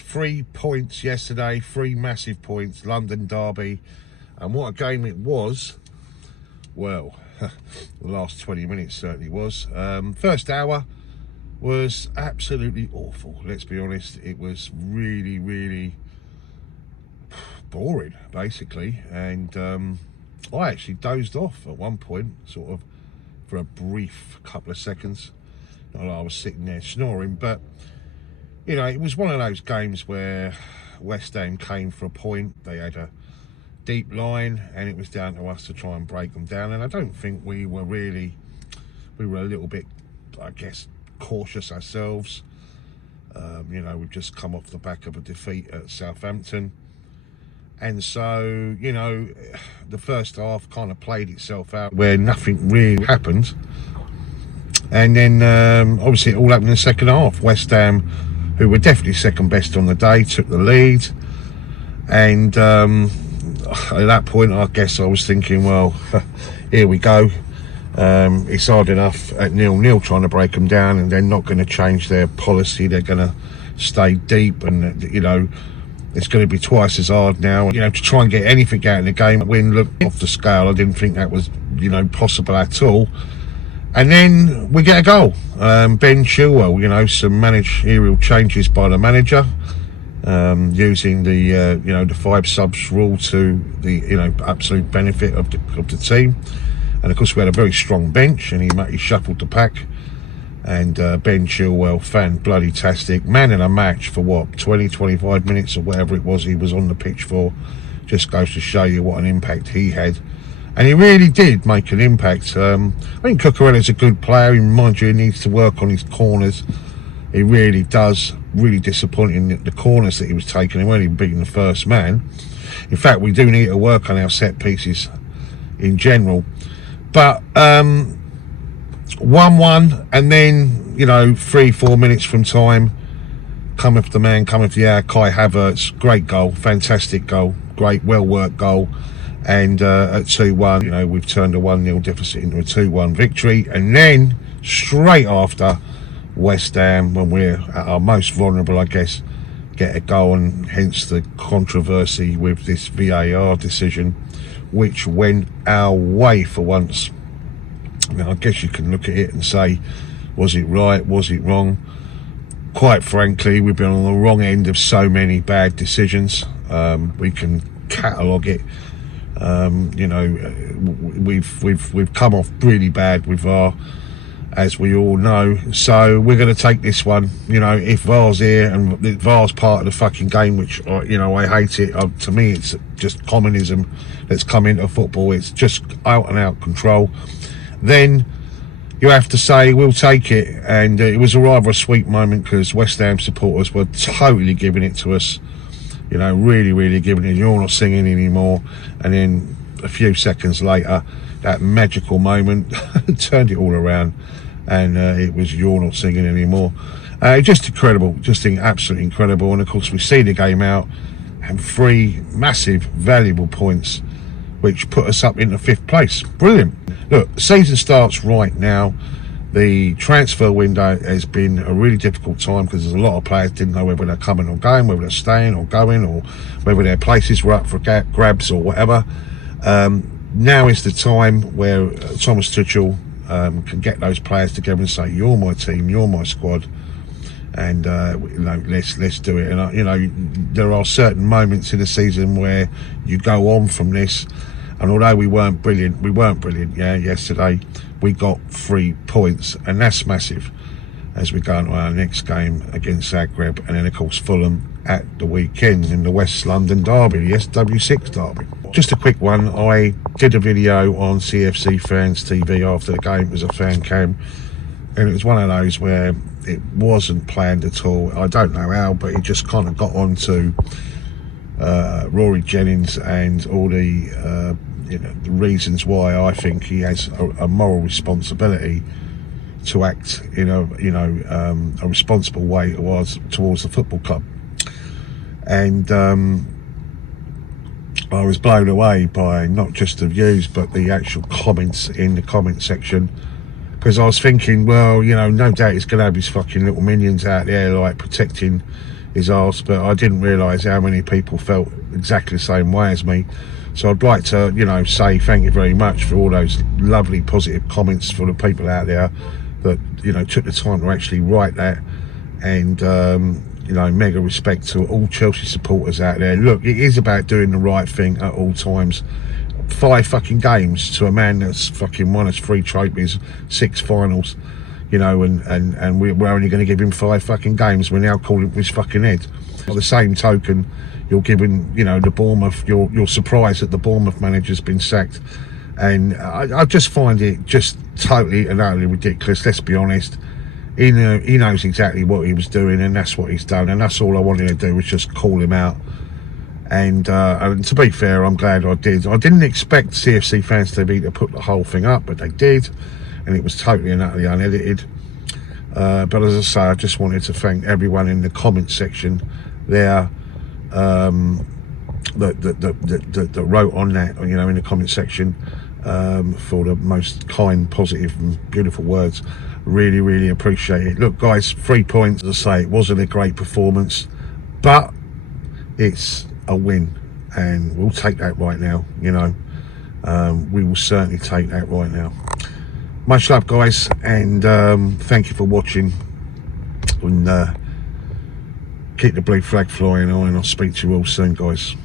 3 points yesterday, 3 massive points, London derby, and what a game it was. Well, the last 20 minutes certainly was. First hour was absolutely awful, let's be honest. It was really boring, basically, and I actually dozed off at one point, sort of for a brief couple of seconds. Not like I was sitting there snoring, but you know, it was one of those games where West Ham came for a point. They had a deep line and it was down to us to try and break them down, and I don't think we were a little bit, I guess, cautious ourselves. You know, we've just come off the back of a defeat at Southampton, and so, you know, the first half kind of played itself out where nothing really happened, and then obviously it all happened in the second half. West Ham, who were definitely second best on the day, took the lead, and at that point I guess I was thinking, well, here we go. It's hard enough at 0-0 trying to break them down, and they're not going to change their policy. They're going to stay deep, and you know, it's going to be twice as hard now, you know, to try and get anything out in the game. When looked off the scale, I didn't think that was, you know, possible at all. And then we get a goal. Ben Chilwell, you know, some managerial changes by the manager, using the you know, the 5 subs rule to the, you know, absolute benefit of the team. And of course we had a very strong bench, and he shuffled the pack, and Ben Chilwell, fan-bloody-tastic, man in a match for what, 20-25 minutes or whatever it was he was on the pitch for. Just goes to show you what an impact he had. And he really did make an impact. I think Cucurella's a good player. Mind you, he needs to work on his corners. He really does. Really disappointing the corners that he was taking. He wasn't even beating the first man. In fact, we do need to work on our set pieces in general. But 1-1, and then, you know, 3-4 minutes from time, cometh the man, cometh the hour, Kai Havertz. Great goal, fantastic goal, great, well-worked goal. And at 2-1, you know, we've turned a 1-0 deficit into a 2-1 victory. And then straight after, West Ham, when we're at our most vulnerable, I guess, get a goal, and hence the controversy with this VAR decision, which went our way for once. I mean, I guess you can look at it and say, was it right, was it wrong? Quite frankly, we've been on the wrong end of so many bad decisions. We can catalogue it. You know, we've come off really bad with VAR, as we all know. So we're going to take this one. You know, if VAR's here, and VAR's part of the fucking game, which, you know, I hate it. To me, it's just communism that's come into football. It's just out and out control. Then you have to say, we'll take it. And it was a rather a sweet moment, because West Ham supporters were totally giving it to us. You know, really giving it. You're not singing anymore. And then a few seconds later, that magical moment turned it all around, and it was you're not singing anymore. Just incredible, just absolutely incredible. And of course we see the game out, and 3 massive valuable points, which put us up into 5th place. Brilliant. Look, the season starts right now. The transfer window has been a really difficult time, because there's a lot of players didn't know whether they're coming or going, whether they're staying or going, or whether their places were up for grabs or whatever. Now is the time where Thomas Tuchel can get those players together and say, you're my team, you're my squad, and you know, let's do it. And you know, there are certain moments in the season where you go on from this, and although we weren't brilliant, yeah, yesterday, we got 3 points, and that's massive as we go into our next game against Zagreb, and then of course Fulham at the weekend in the West London derby, the SW6 derby. Just a quick one. I did a video on CFC Fans TV after the game. It was a fan cam, and it was one of those where it wasn't planned at all. I don't know how, but it just kind of got on to Rory Jennings and all the you know, the reasons why I think he has a moral responsibility to act in a, you know, a responsible way towards the football club. And I was blown away by not just the views, but the actual comments in the comment section, because I was thinking, well, you know, no doubt he's going to have his fucking little minions out there, like, protecting his arse, but I didn't realise how many people felt exactly the same way as me. So I'd like to, you know, say thank you very much for all those lovely positive comments for the people out there that, you know, took the time to actually write that. And you know, mega respect to all Chelsea supporters out there. Look, it is about doing the right thing at all times. 5 fucking games to a man that's fucking won us 3 trophies, 6 finals, you know, and we're only going to give him 5 fucking games. We're now calling it his fucking head. By the same token, you're giving, you know, the Bournemouth, you're surprised that the Bournemouth manager's been sacked. And I just find it just totally and utterly ridiculous. Let's be honest. He knows exactly what he was doing, and that's what he's done, and that's all I wanted to do was just call him out. And to be fair, I'm glad I did. I didn't expect CFC Fans TV to put the whole thing up, but they did, and it was totally and utterly unedited. But as I say, I just wanted to thank everyone in the comment section there that wrote on that, you know, in the comment section, for the most kind, positive and beautiful words. Really, really appreciate it. Look guys, 3 points. As I say, it wasn't a great performance, but it's a win, and we'll take that right now, you know. We will certainly take that right now. Much love guys, and thank you for watching, and keep the blue flag flying on, and I'll speak to you all soon guys.